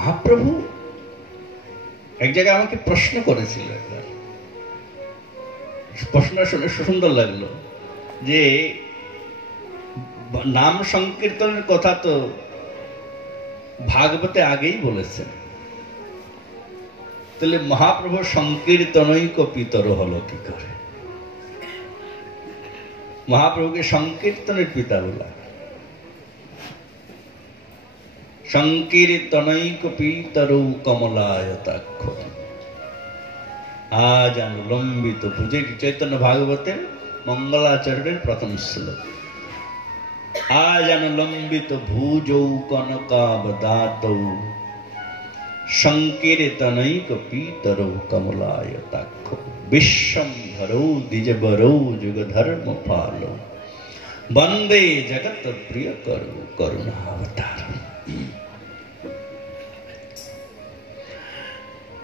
মহাপ্রভু এক জায়গায় আমাকে প্রশ্ন করেছিল একবার, প্রশ্ন শুনে সুন্দর লাগলো, যে নাম সংকীর্তনের কথা তো ভাগবতে আগেই বলেছেন, তাহলে মহাপ্রভু সংকীর্তনৈক পিতর হলো কি করে? মহাপ্রভুকে সংকীর্তনের পিতা বলা, সংকীর্তনৈক পিতর কমলায়তাক্ষ আজ অনুলম্বিত ভুজে। চৈতন্য ভাগবতের মঙ্গলাচরণের প্রথম শ্লোক, আজ অনুলম্বিত ভুজৌ কনকাবদাতৌ সংকীর্তনৈক পিতরৌ কমলায়তাক্ষ বিশ্বম্ভরৌ দ্বিজবরৌ যুগধর্ম পালৌ বন্দে জগৎ প্রিয় করৌ করুণাবতার।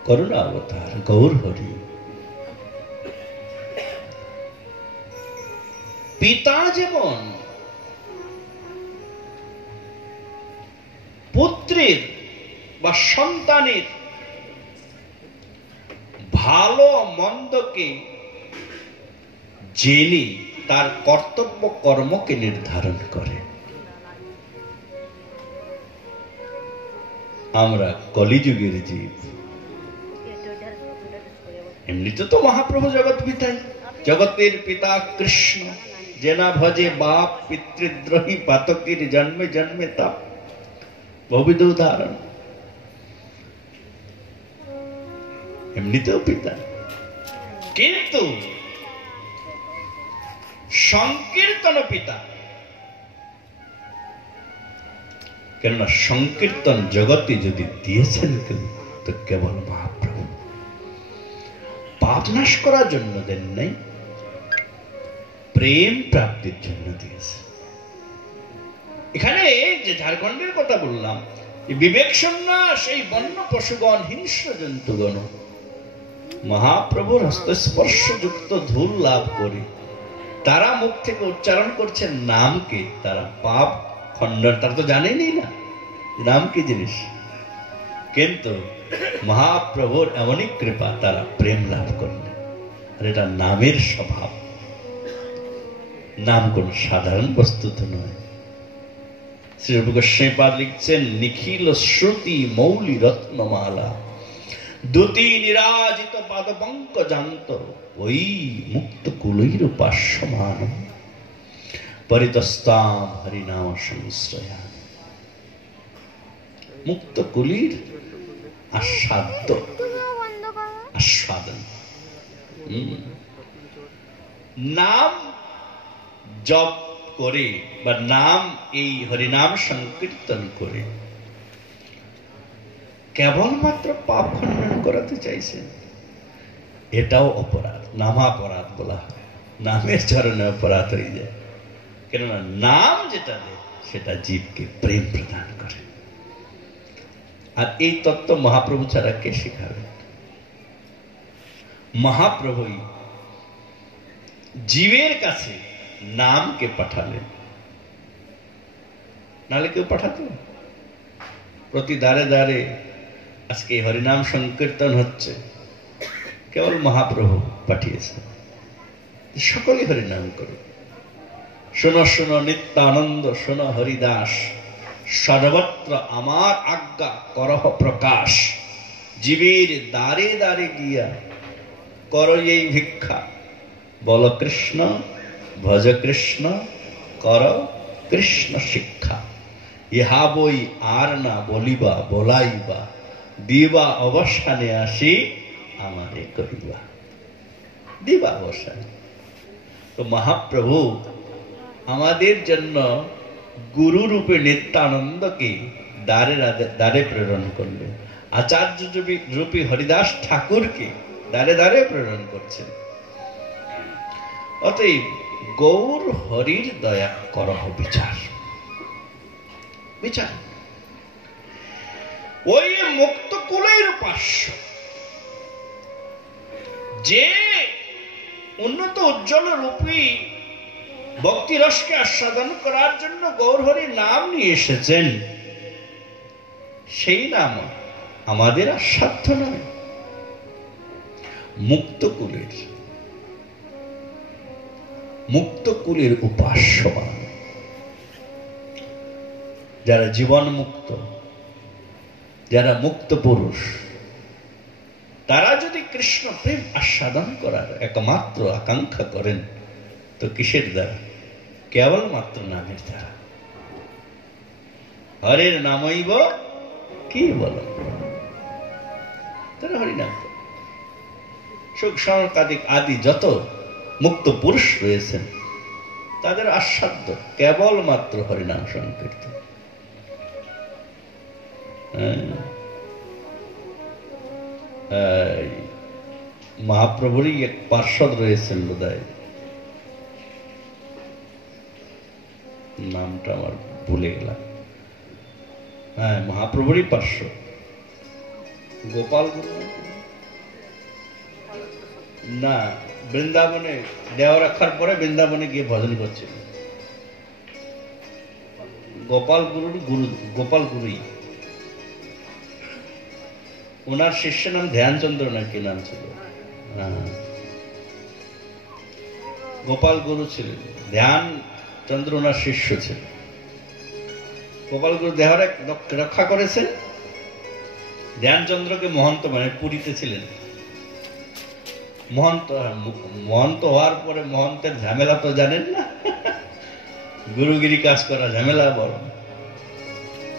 করুণাবতার গৌর হরি। পিতা যেমন পুত্রের বা সন্তানের ভালো মন্দকে জেনে তার কর্তব্য কর্মকে নির্ধারণ করে, আমরা কলিযুগের জীব। এমনিতে তো মহাপ্রভু জগৎ পিতাই, জগতের পিতা কৃষ্ণ, যে না ভজে বাপ পিতৃদ্রোহী পাতকের জন্মে জন্মে তাপ, বহুবিধ উদাহরণ। এমনিতেও পিতা, কিন্তু সংকীর্তন পিতা, কেননা সংকীর্তন জগতে যদি দিয়েছেন কেউ তো কেবল মহাপ্রভু। পাপ নাশ করার জন্য দেন নাই, প্রেম প্রাপ্তির জন্য দিয়েছে। এখানে যে ঝাড়খণ্ডের কথা বললাম, বিবেক শূন্য সেই বন্য পশুগণ, হিংস্র জন্তুগণ মহাপ্রভুর হস্তস্পর্শযুক্ত ধূল লাভ করে তারা মুখ থেকে উচ্চারণ করছেন নামকে, তারা পাপ খণ্ডন, তারা তো জানেনই না নাম কি জিনিস। কিন্তু মহাপ্রভুর এমনই কৃপা, তারা প্রেম লাভ করলেন। আর এটা নামের স্বভাব, নাম কোন সাধারণ বস্তু তো নয়। শ্রী রূপ গোস্বামীপাদ লিখছেন, নিখিল শ্রুতি মৌলি রত্নমালা দুতি নিরাজিত পাদ পঙ্কজান্ত ওই মুক্ত কুলৈর উপাস্যমান পরিতস্তাম হরিনাম সংশ্রয়া। মুক্ত কুলির আস্বাদন, নাম জপ করে বা নাম এই হরিনাম সংকীর্তন করে কেবলমাত্র পাপ খণ্ডন করাতে চাইছেন, এটাও অপরাধ, নামাপরাধ বলা হয়। নামের চরণে অপরাধ হয়ে যায়, কেননা নাম যেটা দেয় সেটা জীবকে প্রেম প্রদান করে। আর এই তত্ত্ব মহাপ্রভু ছাড়া কে শিখাবেন? মহাপ্রভুই জীবের কাছে নামকে পাঠালেন, নাহলে কেউ পাঠাতো? প্রতি দ্বারে দ্বারে আজকে হরিনাম সংকীর্তন হচ্ছে, কেবল মহাপ্রভু পাঠিয়েছে, সকলে হরিনাম করো। শোনো শোনো নিত্যানন্দ, শোনো হরিদাস, সর্বত্র আমার আজ্ঞা করহ প্রকাশ, জীবের দ্বারে দ্বারে গিয়া করো এই ভিক্ষা, বল কৃষ্ণ ভজ কৃষ্ণ কর কৃষ্ণ শিক্ষা। ইহা বই আর না বলিবা বলাইবা, দিবা অবসানে আসি আমারে করিবা। দিবা অবসানে। তো মহাপ্রভু আমাদের জন্য গুরু রূপে নিত্যানন্দকে দ্বারে দ্বারে প্রেরণ করলেন, আচার্য রূপী হরিদাস ঠাকুরকে দ্বারে দ্বারে প্রেরণ করছেন। অতএব গৌর হরির দয়া করহ বিচার, বিচার। ওই মুক্ত কুলের উপাস্য, যে উন্নত উজ্জ্বল রূপী ভক্তি রসকে আস্বাদন করার জন্য গৌর হরি নাম নিয়ে এসেছেন, সেই নাম আমাদের আর সাধ্য নয়। মুক্ত কুলের উপাস্যমান যারা জীবন মুক্ত, যারা মুক্ত পুরুষ, তারা যদি কৃষ্ণ প্রেম আস্বাদন করার একমাত্র আকাঙ্ক্ষা করেন তো কিসের দ্বারা? কেবলমাত্র নামের দ্বারা। হরের নামইব কি বল, তারা হরিনাম। সুখ সনকাদিক আদি যত মুক্ত পুরুষ রয়েছেন তাদের আস্বাদ্য কেবলমাত্র হরিনাম সংকীর্তন। মহাপ্রভুরই এক পার্ষদ রয়েছেন, বোধহয় নামটা আমার ভুলে গেলাম। হ্যাঁ, মহাপ্রভুরই পার্ষদ গোপাল গুরু না, বৃন্দাবনে দেহ রাখার পরে বৃন্দাবনে গিয়ে ভজন করছিল। গোপাল গুরুই, ওনার শিষ্যের নাম ধ্যানচন্দ্র নাকি নাম ছিল। গোপাল গুরু ছিলেন, ধ্যানচন্দ্র ওনার শিষ্য ছিল। গোপাল গুরু দেহ রক্ষা করেছেন, ধ্যানচন্দ্রকে মহন্ত মানে পুরীতে ছিলেন। মহন্ত হওয়ার পরে মহন্তের ঝামেলা তো জানেন না, গুরুগিরি কাজ করা ঝামেলা বড়।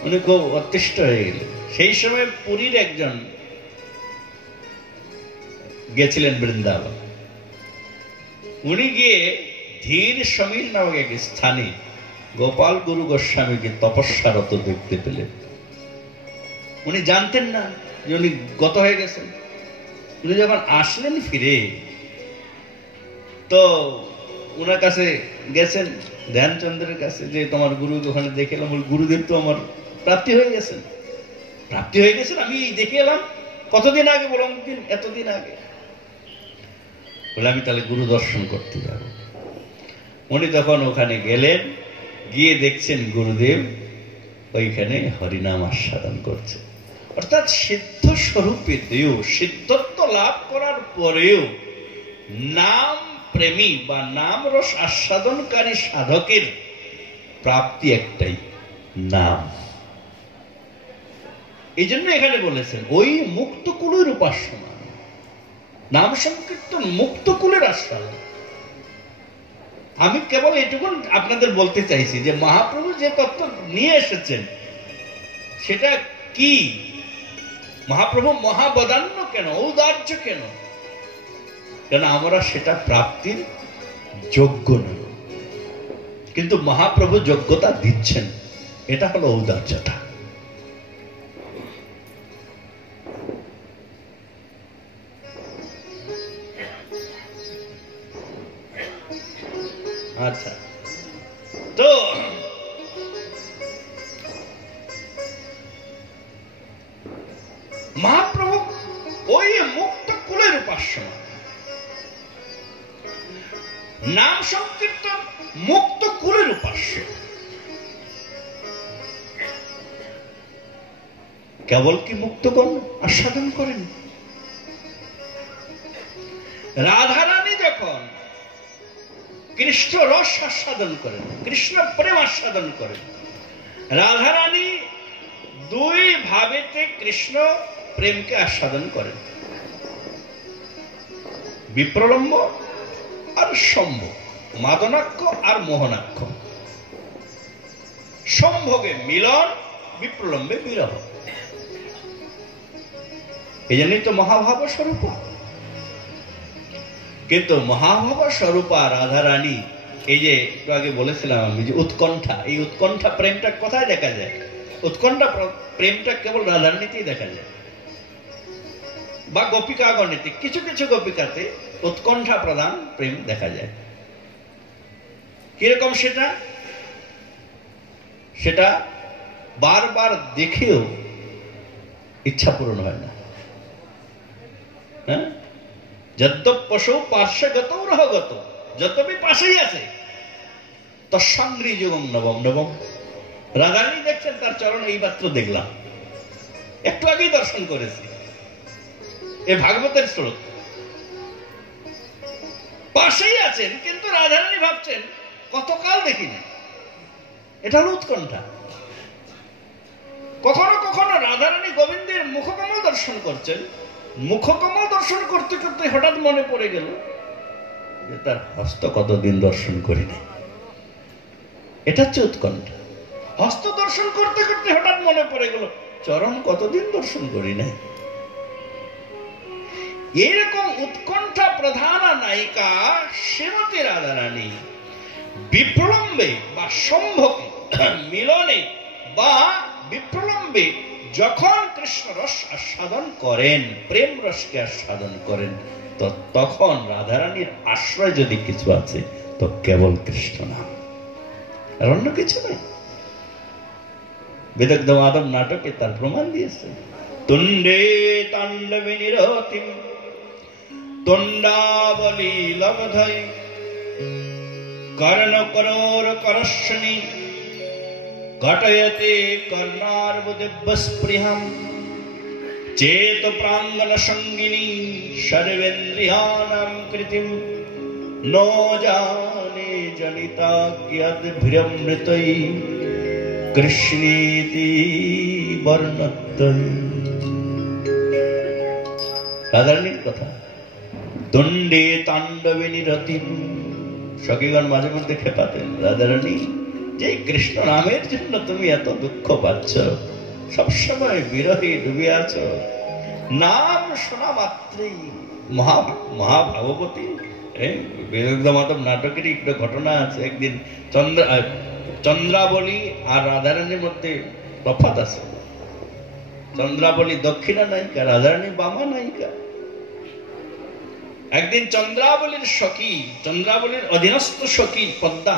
উনি খুব অতিষ্ঠ হয়ে গেলেন। সেই সময় পুরীর একজন গেছিলেন বৃন্দাবন। উনি গিয়ে ধীর সমীর নামক এক স্থানে গোপাল গুরু গোস্বামীকে তপস্যারত দেখতে পেলেন। উনি জানতেন না যে উনি গত হয়ে গেছেন। উনি যখন আসলেন ফিরে, তো উনার কাছে গেছেন ধ্যানচন্দ্রের কাছে, যে তোমার গুরু ওখানে দেখে এলাম। গুরুদেব তো আমার প্রাপ্তি হয়ে গেছেন। আমি দেখে এলাম কতদিন আগে, বললাম এতদিন আগে। বলে আমি তাহলে গুরু দর্শন করতে যাব। উনি তখন ওখানে গেলেন, গিয়ে দেখছেন গুরুদেব ওইখানে হরিনাম আস্বাদন করছে। অর্থাৎ সিদ্ধ স্বরূপেতেও, সিদ্ধত্ব লাভ করার পরেও নাম প্রেমী বা নাম রস আস্বাদনকারী সাধকের প্রাপ্তি একটাই, নাম। এই জন্য এখানে বলেছেন ওই মুক্ত কুলের উপাসনা, নাম সংকীর্তন মুক্ত কুলের আস্বাদন। আমি কেবল এইটুকু আপনাদের বলতে চাইছি যে মহাপ্রভু যে তত্ত্ব নিয়ে এসেছেন সেটা কি? মহাপ্রভু মহাবদান্য কেন, ঔদার্য কেন? কেন আমরা সেটা প্রাপ্তির যোগ্য নই, কিন্তু মহাপ্রভু যোগ্যতা দিচ্ছেন। এটা হলো ঔদার্যতা। আচ্ছা, তো মহাপ্রভু ওই মুক্ত কুলের উপাসনা, নাম সংকীর্তন মুক্ত কুলের উপাস্য। কেবল কি মুক্তগণ আস্বাদন করেন? রাধারানী যখন কৃষ্ণ রস আস্বাদন করেন, কৃষ্ণ প্রেম আস্বাদন করেন, রাধারানী দুই ভাবেতে কৃষ্ণ প্রেমকে আস্বাদন করেন, বিপ্রলম্ব আর সম্ভ, মাদনাক্ষ আর মোহনাক্ষ। সম্ভোগে মিলন, বিপ্রলম্বে বিরহ। এই জন্যই তো মহাভাব স্বরূপা। কিন্তু মহাভাব স্বরূপা রাধারানী, এই যে একটু আগে বলেছিলাম আমি যে উৎকণ্ঠা, এই উৎকণ্ঠা প্রেমটা কোথায় দেখা যায়? উৎকণ্ঠা প্রেমটা কেবল রাধারানীতেই দেখা যায়, বা গোপিকাগণেতে কিছু কিছু গোপিকাতে উৎকণ্ঠা প্রদান প্রেম দেখা যায়। কিরকম সেটা? সেটা বারবার দেখেও ইচ্ছা পূরণ হয় না। হ্যাঁ, যদ্যপশু পার্শ্বগত রহগত, যদ্যপি পাশেই আছে, তৎসঙ্গী যুগম নবম নবম। রাধারানী দেখছেন তার চরণ এই মাত্র দেখলাম, একটু আগেই দর্শন করেছি, এ ভাগবতের শ্লোক। পাশেই আছেন, কিন্তু রাধারানী ভাবছেন কতকাল দেখিনি। এটা হলো উৎকণ্ঠা। কখনো কখনো রাধারানী গোবিন্দের মুখকমল দর্শন করছেন, মুখকমল দর্শন করতে করতে হঠাৎ মনে পড়ে গেল যে তার হস্ত কতদিন দর্শন করিনি। এটা হচ্ছে উৎকণ্ঠা। হস্ত দর্শন করতে করতে হঠাৎ মনে পড়ে গেল চরণ কতদিন দর্শন করি নাই। এইরকম উৎকণ্ঠা প্রধান নায়িকা শ্রীমতী রাধারানী বিপ্লম্বে বা সম্ভবে মিলনে বা বিপ্লম্বে যখন কৃষ্ণ রস আস্বাদন করেন, প্রেম রসকে আস্বাদন করেন, তো তখন রাধারানীর আশ্রয় যদি কিছু আছে তো কেবল কৃষ্ণ নাম, আর অন্য কিছু নেই। বিদগ্ধ মাধব নাটকে তার প্রমাণ দিয়েছে। তুণ্ডে তাণ্ডবে নিরতিম তুণ্ডাবলী লবধয় কর্ণ করোর করস্বনি ঘটয়তে কর্ণার্বুদিব্যস্পৃহম চেত প্রাঙ্গণ সঙ্গিনী সর্বেন্দ্রিয়ানাম কৃতিম নো জানে জনিতা কিয়দ্ভিরমৃতৈ কৃষ্ণীতি বর্ণত্তৈ। রাধারানীর কথা। তুণ্ডে তাণ্ডবে নিরতিম। সখীগণ মাঝে মধ্যে খেপাতেন, রাধারানী যে কৃষ্ণ নামের জন্য তুমি এত দুঃখ পাচ্ছ, সবসময় বিরহে ডুবে আছো, নাম শোনা মাত্রই মহাভাগবতী। বিদগ্ধ মাধব নাটকের একটা ঘটনা আছে। একদিন চন্দ্রাবলী আর রাধারানীর মধ্যে তফাৎ আছে। চন্দ্রাবলী দক্ষিণা নায়িকা, রাধারানী বামা নায়িকা। একদিন চন্দ্রাবলীর সখী, চন্দ্রাবলীর অধীনস্থ সখী পদ্মা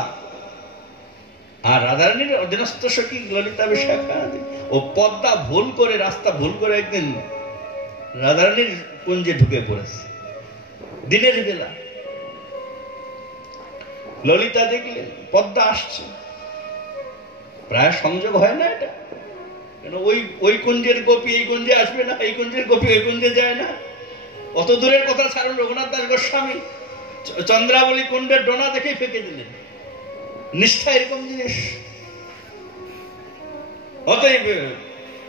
আর রাধারানীর অধীনস্থ সখী ললিতা বিশাখা, ও পদ্মা ভুল করে, রাস্তা ভুল করে একদিন রাধারানীর কুঞ্জে ঢুকে পড়েছে দিনের বেলা। ললিতা দেখলেন পদ্মা আসছে, প্রায় সংযোগ হয় না এটা, কেন ওই কুঞ্জের গোপী এই কুঞ্জে আসবে না, এই কুঞ্জের গোপী ওই কুঞ্জে যায় না। অত দূরের কথা ছাড়ুন, রঘুনাথ দাস গোস্বামী চন্দ্রাবলী কুণ্ডের ডোনা দেখে ফেঁকে দিলেন। নিষ্ঠা এরকম জিনিস। অতএব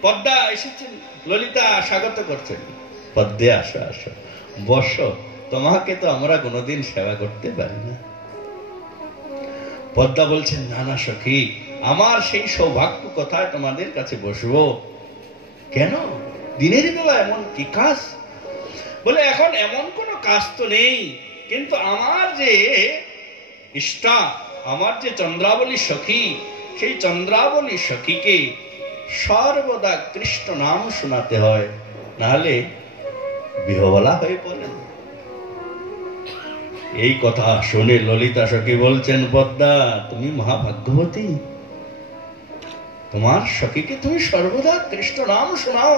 পদ্মা এসেছেন, ললিতা স্বাগত করছেন, পদ্মে আসো আসো বসো, তোমাকে তো আমরা কোনোদিন সেবা করতে পারি না। পদ্মা বলছেন, না না সখী, আমার সেই সৌভাগ্য কোথায় তোমাদের কাছে বসবো? কেন, দিনের বেলা এমন কি কাজ? বলে, এখন এমন কোনো কাজ তো নেই, কিন্তু আমার যে ইষ্টা, আমার যে চন্দ্রাবলী সখী, সেই চন্দ্রাবলী সখীকে সর্বদা কৃষ্ণ নাম শোনাতে হয়, নাহলে বিহবলা হয়ে পড়েন। এই কথা শুনে ললিতা সখী বলছেন, পদ্মা তুমি মহাভাগ্যবতী, তোমার সখীকে তুমি সর্বদা কৃষ্ণ নাম শোনাও,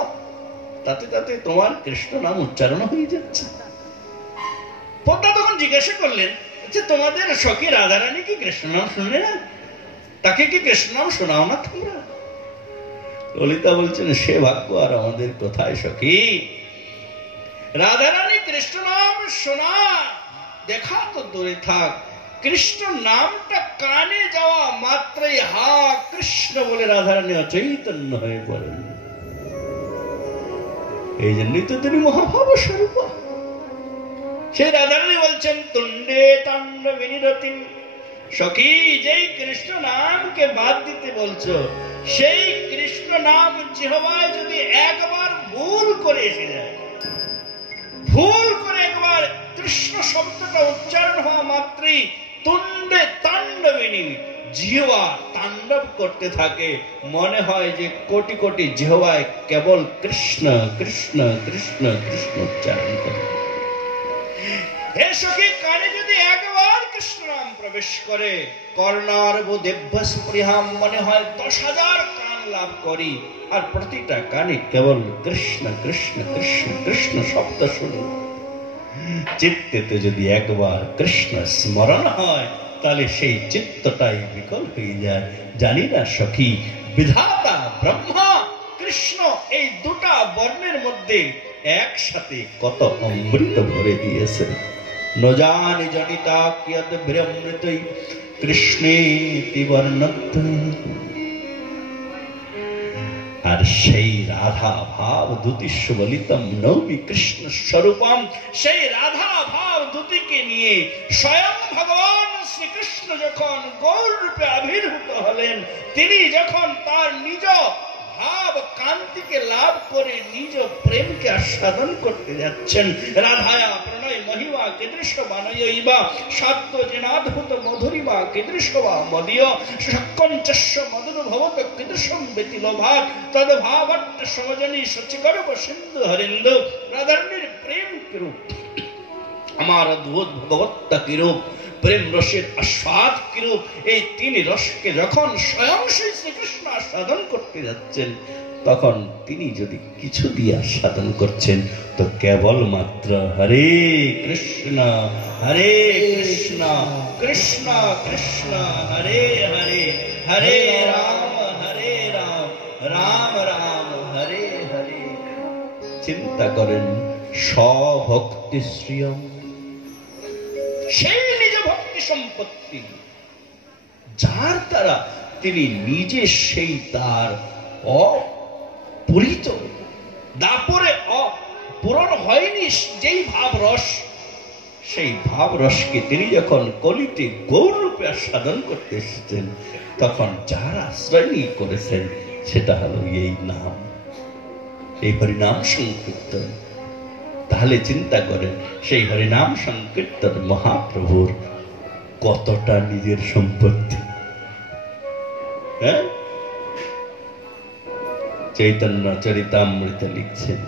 তাতে তাতে তোমার কৃষ্ণ নাম উচ্চারণ হয়ে যাচ্ছে। পদ্মা তখন জিজ্ঞাসা করলেন, যে তোমাদের সখী রাধারানী কি কৃষ্ণ নাম শুনে না? তাকে কি কৃষ্ণ নাম শোনাও না তোমরা? ললিতা বলছেন, সে ভাগ্য আর আমাদের কোথায় সখী। রাধারানী কৃষ্ণ নাম শোনা দেখা তো দূরে থাক, কৃষ্ণ নামটা কানে যাওয়া মাত্রই হা কৃষ্ণ বলে রাধারানী অচৈতন্য হয়ে পড়েন। এই জন্যই তো তিনি মহাভাব স্বরূপ। সেই রাধারানী বলছেন, তুণ্ডে তাণ্ডবে নিরতিম। সখী, যেই কৃষ্ণ নামকে বাদ দিতে বলছো, সেই কৃষ্ণ নাম জিহ্বায় যদি একবার ভুল করে এসে যায়, ভুল করে একবার কৃষ্ণ শব্দটা উচ্চারণ হওয়া মাত্রই তুণ্ডে তাণ্ডবিনী, জিহ্বা তাণ্ডব করতে থাকে। মনে হয় যে কোটি কোটি জিহ্বায় কেবল কৃষ্ণ কৃষ্ণ কৃষ্ণ কৃষ্ণ উচ্চারণ করে। হে সখী, কানে যদি একবার কৃষ্ণ নাম প্রবেশ করে, কর্ণার্বুদিব্যস্পৃহম, মনে হয় 10,000 কান লাভ করি, আর প্রতিটা কানে কেবল কৃষ্ণ কৃষ্ণ কৃষ্ণ কৃষ্ণ শব্দ শুনি। চিত্তেতে যদি একবার কৃষ্ণ স্মরণ হয়, তাহলে সেই চিত্তটাই বিকল হয়ে যায়। জানি না সখী, বিধাতা ব্রহ্মা কৃষ্ণ এই দুটা বর্ণের মধ্যে একসাথে কত অমৃত ভরে দিয়েছেন। ন জানি জনিতা কিয়দ ব্রহ্মৃতৈ কৃষ্ণেতি বর্ণত্বৈ। আর সেই রাধা ভাব দ্যুতিস্ব বলিতম নৌমি কৃষ্ণ স্বরূপম, সেই রাধা ভাব দ্যুতিকে নিয়ে স্বয়ং ভগবান শ্রীকৃষ্ণ যখন গৌর রূপে আবির্ভূত হলেন, তিনি যখন তার নিজ ভাব কান্তিকে লাভ করে নিজ প্রেমকে আস্বাদন করতে যাচ্ছেন। রাধায়া প্রণয় মহিমা কীদৃশ বানয়ৈবা সাধ্য জেনাদ্ভুত মধুরিমা কীদৃশ বা মদীয় সকঞ্চস্য মদনুভবত কীদৃশং ব্যতিলোভাৎ তদ্ভাবাট্ট সমজনী সচিকরব সিন্ধু হরিন্দু। রাধারণীর প্রেম কিরূপ, আমার অদ্ভুত ভগবত্তা কিরূপ, প্রেম রসের আস্বাদ কিরূপ, এই তিন রসকে যখন স্বয়ং শ্রী শ্রীকৃষ্ণ আস্বাদন করতে যাচ্ছেন, তখন তিনি যদি কিছু দিয়ে আস্বাদন করছেন তো কেবলমাত্র হরে কৃষ্ণ কৃষ্ণ কৃষ্ণ হরে হরে, হরে রাম রাম রাম হরে হরে। চিন্তা করেন, স্বভক্তি শ্রিয়ম, সেই নিজ ভক্তি সম্পত্তি যার দ্বারা তিনি নিজে সেই তার অপূরিত দাপরে পূরণ হয়নি যেই ভাব রস, সেই ভাব রসকে তিনি যখন কলিতে গৌর রূপে আস্বাদন করতে এসেছেন, তখন যার আশ্রয় নিয়ে করেছেন সেটা হলো এই নাম, এই হরিনাম সংকীর্তন। তাহলে চিন্তা করেন, সেই হরিনাম সংকীর্তন মহাপ্রভুর কতটা নিজের সম্পত্তি। হ্যাঁ, চৈতন্য চরিতামৃত লিখছেন,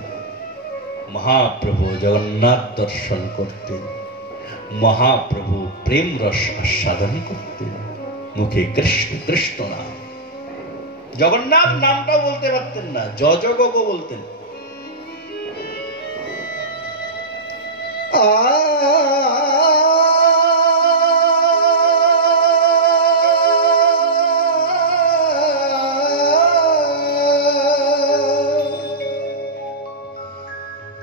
মহাপ্রভু জগন্নাথ দর্শন করতেন, মহাপ্রভু প্রেম রস আস্বাদন করতেন, মুখে কৃষ্ণ কৃষ্ণ নাম, জগন্নাথ নামটাও বলতে পারতেন না, যজগো বলতেন।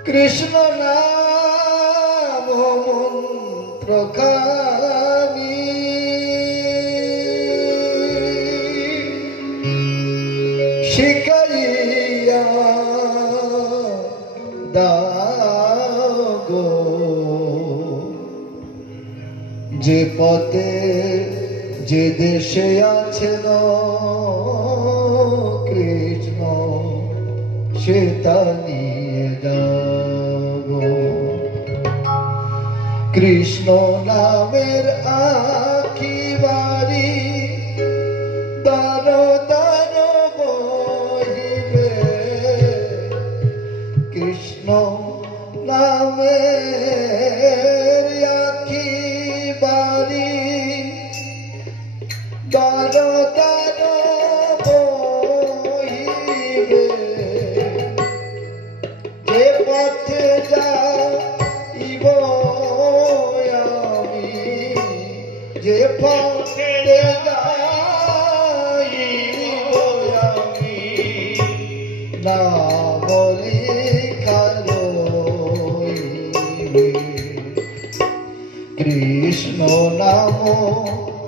কৃষ্ণ নাম মন্ত্র খানি শিখাইয়া দাগো, যে পথে যে দেশে আছেন কৃষ্ণ সেটা নিয়ে যাবো। কৃষ্ণ নামের আখি বাড়ি দার দার বহিবে, কৃষ্ণ নামের আখি বাড়ি দার দার বহিবে, যে পথে যাইব আমি, যে পথে যাইব আমি, না বলি খালইবে। কৃষ্ণ নাম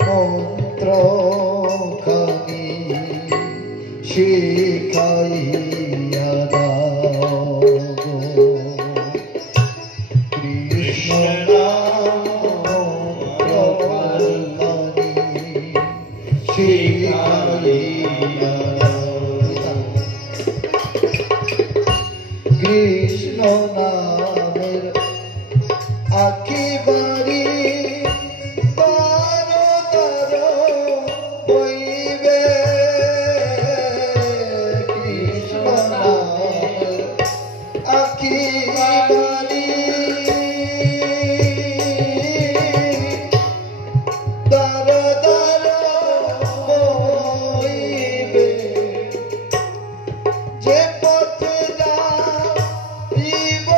মন্ত্র খানি শিখাইয়া দাও, কৃষ্ণ নাম মন্ত্র খানি শিখাইয়া দাও। কৃষ্ণ নামের আখি বাড়ি তার তার হইবে, কৃষ্ণ নামের আখি বাড়ি তার তার হইবে, যে পথে যাইব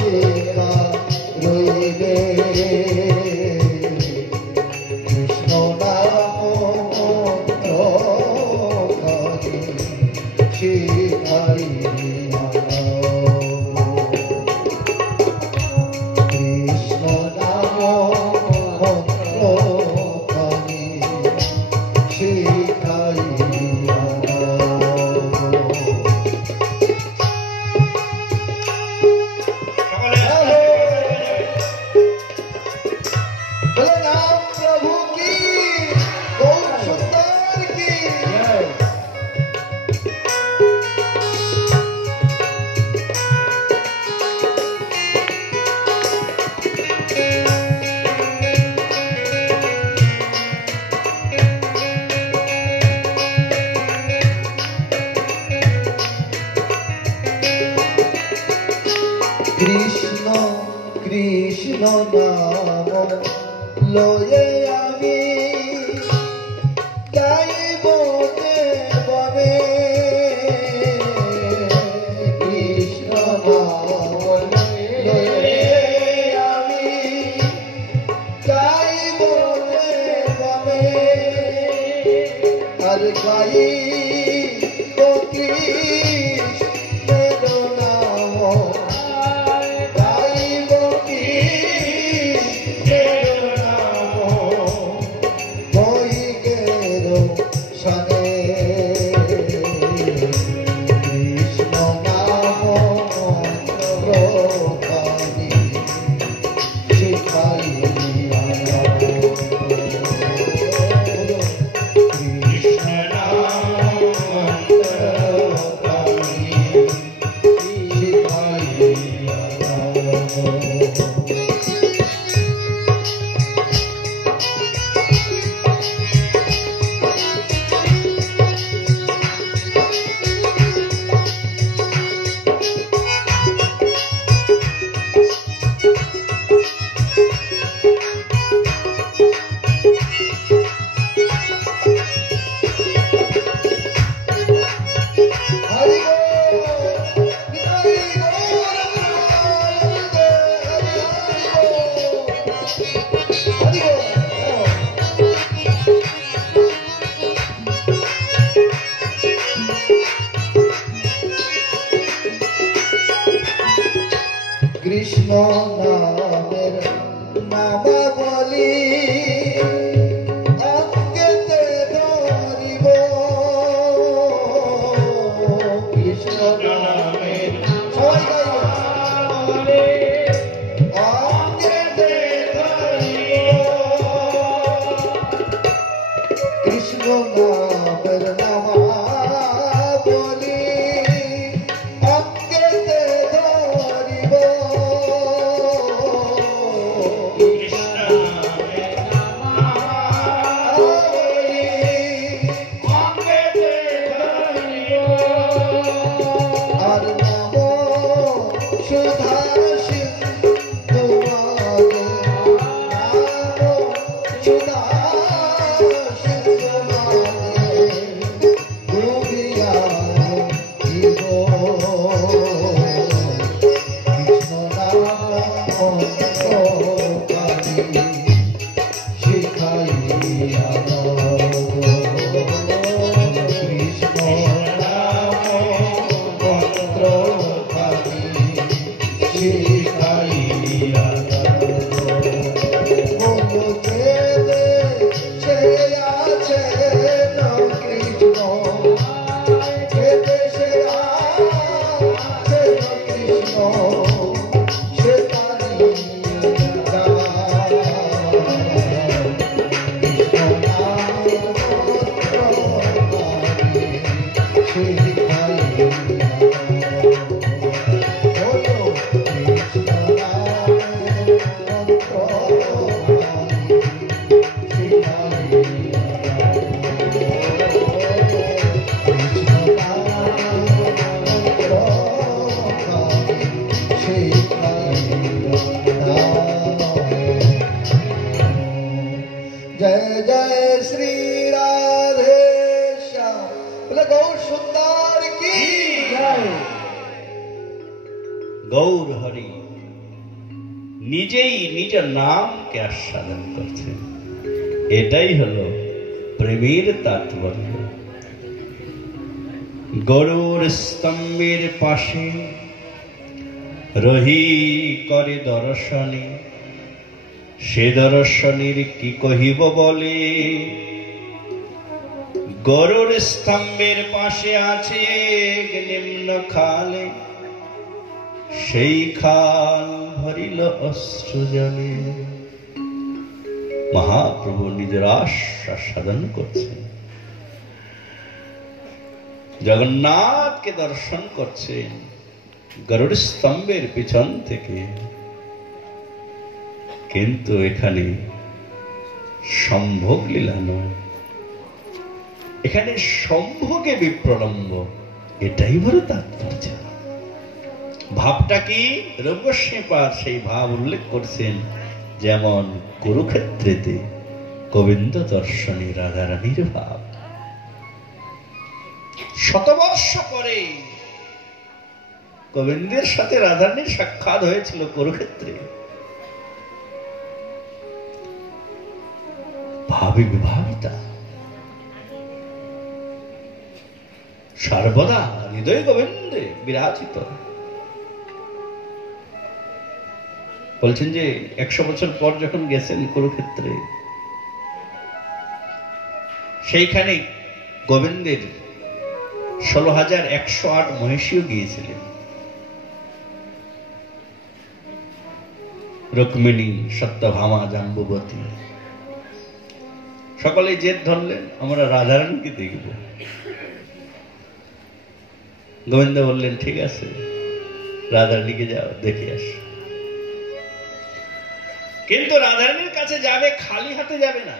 লেখা রইবে কৃষ্ণ নাম মন্ত্র কানে শিখাইয়া কৃষ্ণ নাম মন্ত্র কানে শিখাইয়া नाम प्रभु की गौर सुंदर की कृष्ण कृष्ण नाम লয়ে আমি গাইব দেবনে কৃষ্ণ নাম লয়ে আমি গাইব দেবনে আর গাইব কৃষ্ণের নাম গাইব কৃষ্ণের সনে কৃষ্ণ নাম প্রকানি শিখাইয়া কৃষ্ণ নাম প্রকানি শিখাইয়া কৃষ্ণ নামের নামাবলী অঙ্গেতে ধরিব কৃষ্ণ নামের সবাই গাইব অঙ্গেতে ধরিব কৃষ্ণ নামের নামাবলী অঙ্গেতে ধরিব আর নাম সুধা সিন্ধু মাগে নাম সুধা সিন্ধু মাগে ডুবিয়া জীব কৃষ্ণ নাম প্রকানি শিখাইয়া কৃষ্ণ নাম মন্ত্র কানি শিখাইয়া মন চেয়ে সে আছে কৃষ্ণ সে আছে কৃষ্ণ সে তারি जय जय श्री राधे श्याम बोले गौर सुंदर की जय। गौर हरि নিজেই নিজ নামকে আস্বাদন করছেন। এটাই হলো প্রেমের তাৎপর্য। গরুর স্তম্ভের পাশে রহি করে দর্শনে, সে দর্শনের কি কহিব বলে। গরুর স্তম্ভের পাশে আছে নিম্ন খালে, সেই খাল ভরিল অশ্রু জলে। মহাপ্রভু নিজের আস্বাদন করছেন, জগন্নাথকে দর্শন করছেন গরুড় স্তম্ভের পিছন থেকে। কিন্তু এখানে সম্ভোগ লীলা নয়, এখানে সম্ভোগে বিপ্রলম্ব। এটাই বড় তাৎপর্য। ভাবটা কি? রূপগোস্বামীপাদ সেই ভাব উল্লেখ করছেন, যেমন কুরুক্ষেত্রেতে গোবিন্দ দর্শনে রাধারানীর ভাব। শতবর্ষ পরে গোবিন্দের সাথে রাধারানীর সাক্ষাৎ হয়েছিল কুরুক্ষেত্রে। ভাবি বিভাবিতা, সর্বদা হৃদয় গোবিন্দে বিরাজিত। বলছেন যে 100 বছর পর যখন গেছেন কুরুক্ষেত্রে, সেইখানে গোবিন্দের 16,108 মহিষীও গিয়েছিলেন। রুক্মিণী, সত্যভামা, জাম্বুবতী সকলেই জেদ ধরলেন, আমরা রাধারানীকে দেখব। গোবিন্দ বললেন, ঠিক আছে, রাধারানীকে যাও, দেখে আস। কিন্তু রাধারানীর কাছে যাবে, খালি হাতে যাবে না,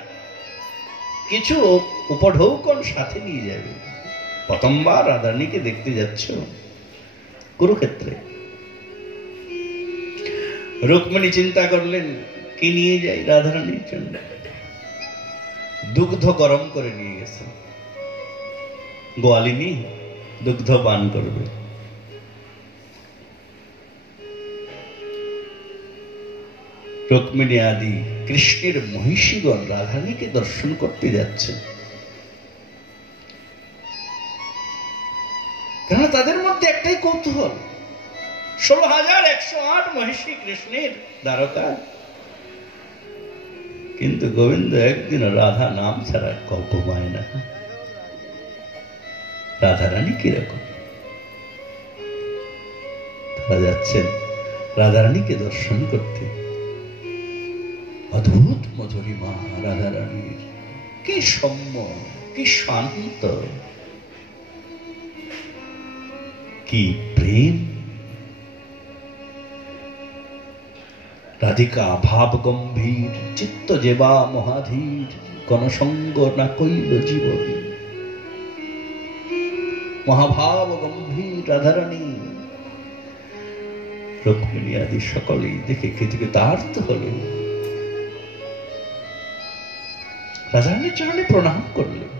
কিছু উপঢৌকন সাথে নিয়ে যাবে। প্রথমবার রাধারানীকে দেখতে যাচ্ছ কুরুক্ষেত্রে। রুক্মিণী চিন্তা করলেন, কি নিয়ে যাই রাধারানীর জন্য। দুগ্ধ গরম করে নিয়ে গেছে, গোয়ালিনী দুগ্ধ পান করবে। রুক্মিণী আদি কৃষ্ণের মহিষীগণ রাধারানীকে দর্শন করতে যাচ্ছে, কেননা তাদের মধ্যে একটাই কৌতূহল। 16,108 মহিষী কৃষ্ণের দ্বারকা, কিন্তু গোবিন্দ একদিন রাধা নাম ছাড়া ঘুমায় না। রাধারানী কিরকম? তারা যাচ্ছেন রাধারানীকে দর্শন করতে। অদ্ভুত মধুরিমা রাধারানীর, কি সৌম্য, কি শান্ত, কি প্রেম। রাধিকা ভাব গম্ভীর, চিত্ত যেবা মহাধীর, গণসঙ্গ না কইল জীবন। মহাভাব গম্ভীর রাধারানী। রুক্মিণী আদি সকলেই দেখে কৃতকৃতার্থ হলেন, রাধারানীর চরণে প্রণাম করলেন।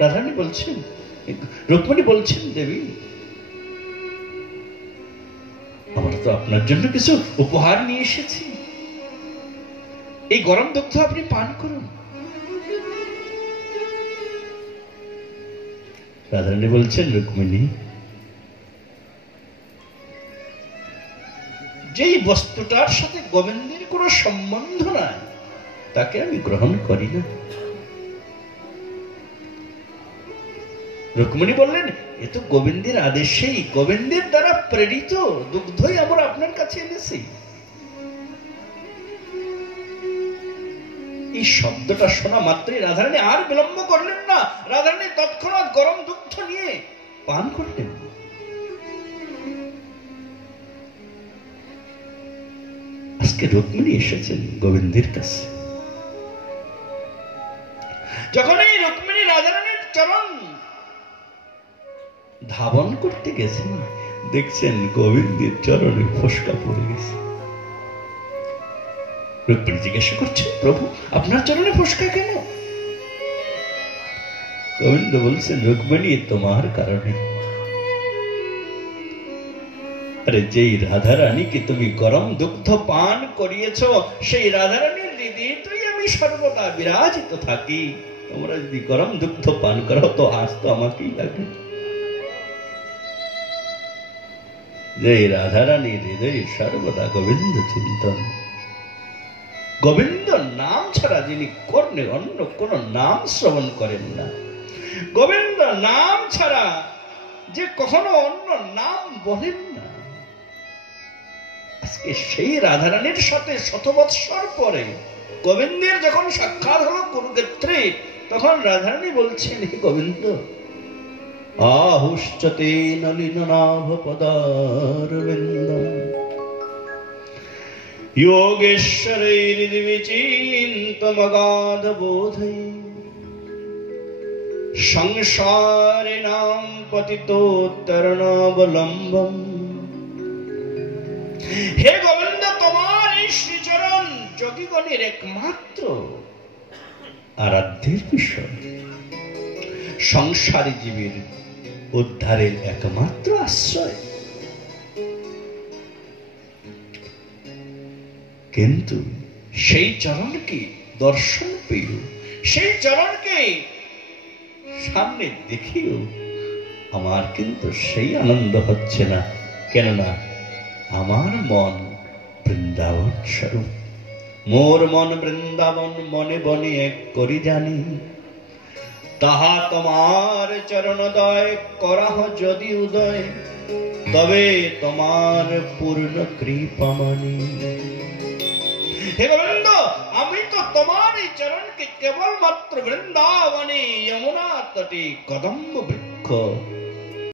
রাধারানী বলছেন, রুক্মিণী বলছেন, দেবী, আমরা তো আপনার জন্য কিছু উপহার নিয়ে এসেছি, এই গরম দুগ্ধ আপনি পান করুন। রাধারানী বলছেন, রুক্মিণী, যেই বস্তুটার সাথে গোবিন্দের কোনো সম্বন্ধ নাই তাকে আমি গ্রহণ করি না। রুক্মিণী বললেন, এ তো গোবিন্দের আদেশেই, গোবিন্দের দ্বারা প্রেরিত দুগ্ধই আমরা আপনার কাছে এনেছি। এই শব্দটা শোনা মাত্রই রাধারানী আর বিলম্ব করলেন না, রাধারানী তৎক্ষণাৎ গরম দুগ্ধ নিয়ে পান করলেন। আজকে রুক্মিণী এসেছেন গোবিন্দের কাছে। যখন এই রুক্মিণী রাধারানীর চরণ ধাবন করতে গেছেন, দেখছেন গোবিন্দের চরণে ফোসকা পড়ে গেছে। রুক্মিণী জিজ্ঞাসা করছেন, প্রভু আপনার চরণে ফোসকা কেন? গোবিন্দ বলছেন, রুক্মিণী তোমার কারণে। আরে যেই রাধারানীকে তুমি গরম দুগ্ধ পান করিয়েছ, সেই রাধারানীর হৃদয়টাই আমি সর্বদা বিরাজিত থাকি। তোমরা যদি গরম দুগ্ধ পান করো তো আজ তো আমাকেই লাগে। যে রাধারানীর হৃদয়ে সর্বদা গোবিন্দ চিন্তন, গোবিন্দ নাম ছাড়া যিনি কর্ণে অন্য কোন নাম শ্রবণ করেন না, গোবিন্দ নাম ছাড়া যে কখনো অন্য নাম বলেন না, আজকে সেই রাধারানীর সাথে শত বৎসর পরে গোবিন্দের যখন সাক্ষাৎ হলো কুরুক্ষেত্রে, তখন রাধারানী বলছেন, হে গোবিন্দ, আহুশ্চতে নলিন নাভ পদারবিন্দম যোগেশ্বরৈর্বিচিন্তমগাধ বোধৈ সংসারিণাম পতিতোত্তরণাবলম্বম। হে গোবিন্দ, তোমার এই শ্রীচরণ যোগীগণের একমাত্র আরাধ্যের বিষয়, সংসারী জীবের উদ্ধারের একমাত্র আশ্রয়। কিন্তু সেই চরণকে দর্শন পেল, সেই চরণকে সামনে দেখিও আমার কিন্তু সেই আনন্দ হচ্ছে না। কেননা আমার মন বৃন্দাবন স্বরূপ, মোর মন বৃন্দাবন, মনে বনে এক করি জানি, তাহা তোমার চরণোদয় করাহ যদি উদয়, তবে তোমার পূর্ণ কৃপা মানি। হে গোবিন্দ, আমি তো তোমার এই চরণকে কেবলমাত্র বৃন্দাবনে, যমুনা তটে, কদম্ব বৃক্ষ